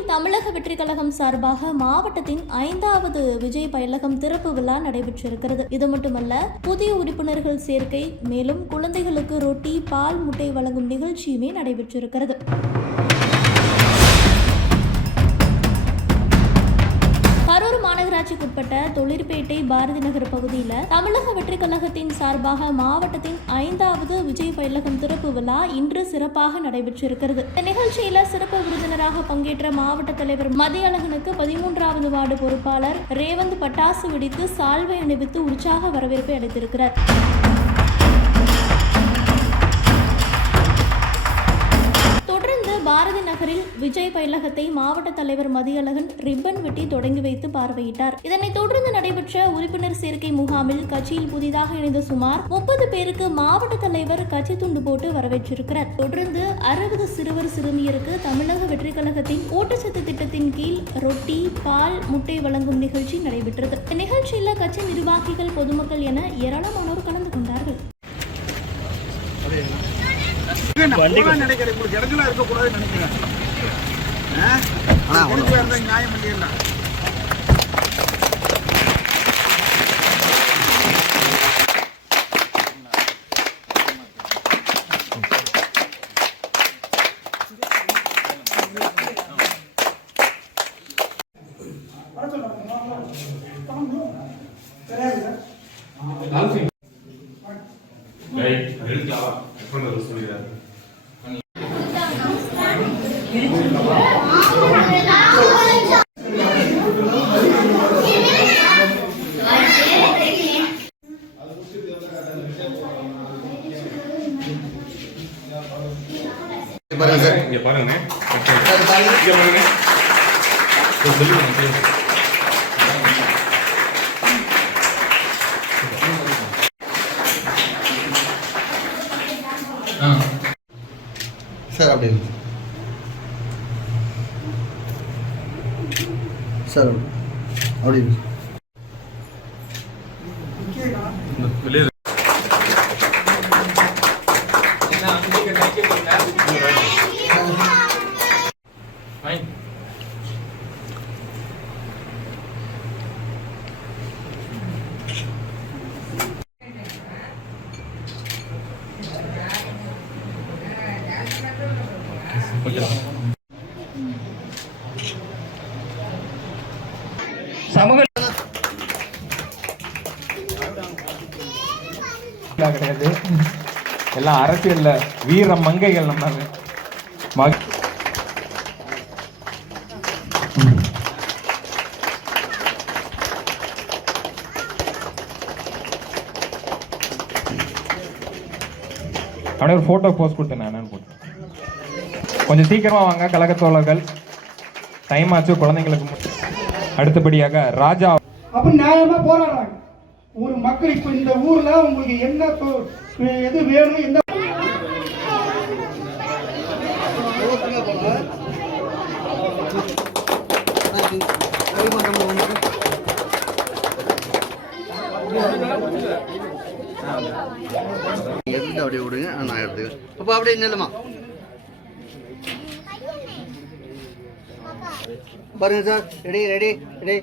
கோவையில் தமிழக வெற்றிக் கழகம் சார்பாக மாவட்டத்தின் ஐந்தாவது விஜய் பயிலகம் திறப்பு விழா நடைபெற்றிருக்கிறது. இது மட்டுமல்ல புதிய உறுப்பினர்கள் சேர்க்கை மேலும் குழந்தைகளுக்கு ரொட்டி பால் முட்டை வழங்கும் நிகழ்ச்சியுமே நடைபெற்றிருக்கிறது. கரூர் மாநகராட்சிக்குட்பட்ட தொழிற்பேட்டை பாரதி நகர் பகுதியில் தமிழக வெற்றிக் கழகத்தின் சார்பாக மாவட்டத்தின் ஐந்தாவது விஜய் பயிலகம் திறப்பு விழா இன்று சிறப்பாக நடைபெற்றிருக்கிறது. இந்த நிகழ்ச்சியில சிறப்பு பங்கேற்ற மாவட்ட தலைவர் மதியழகனுக்கு பதிமூன்றாவது வார்டு பொறுப்பாளர் ரேவந்த் பட்டாசு வெடித்து சால்வை அணிவித்து உற்சாக வரவேற்பை அளித்திருக்கிறார். பாரதி நகரில் விஜய் பயிலகத்தை மாவட்ட தலைவர் மதியழகன் ரிப்பன் வெட்டி தொடங்கி வைத்து பார்வையிட்டார். இதனைத் தொடர்ந்து நடைபெற்ற உறுப்பினர் சேர்க்கை முகாமில் கட்சியில் புதிதாக இணைந்த சுமார் முப்பது பேருக்கு மாவட்ட தலைவர் கட்சி துண்டு போட்டு வரவேற்றிருக்கிறார். தொடர்ந்து அறுபது சிறுவர் சிறுமியருக்கு தமிழக வெற்றிக் கழகத்தின் ஊட்டச்சத்து திட்டத்தின் கீழ் ரொட்டி பால் முட்டை வழங்கும் நிகழ்ச்சி நடைபெற்றது. இந்நிகழ்ச்சியில் கட்சி நிர்வாகிகள் பொதுமக்கள் என ஏராளமானோர் கலந்து நினைக்கிறேன். இருக்கக்கூடாதுன்னு நினைக்கிறேன். நியாயம் இல்லையா ரைட் எழுதலாம் எப்போ சொல்லிடுறாரு. பாருங்க சார். இங்க பாருங்க சார் பாருங்க. இங்க பாருங்க சரி, சொல்லுங்க. சொல்லுங்க. சார் அப்படி சார் அப்படி வெளியே கிடையாது. எல்லாம் அரசியல்ல வீர மங்கைகள் நம்ம அப்படியே ஒரு போட்டோ போஸ்ட் கொடுத்தேன் என்னன்னு போட்டு. கொஞ்சம் சீக்கிரமா வாங்க கழக தோழர்கள் டைம் ஆச்சு குழந்தைங்களுக்கு அடுத்தபடியாக ராஜா அப்ப நியாயமா போராடுறாங்க. ஒரு மக்கள் இப்ப இந்த ஊர்ல உங்களுக்கு என்ன தொ- எது வேணும் எந்த எடுத்து அப்படியே விடுங்க நான் எடுத்துக்கிறேன். அப்போ அப்படியே நில்லுமா பாருங்க சார் ரெடி ரெடி ரெடி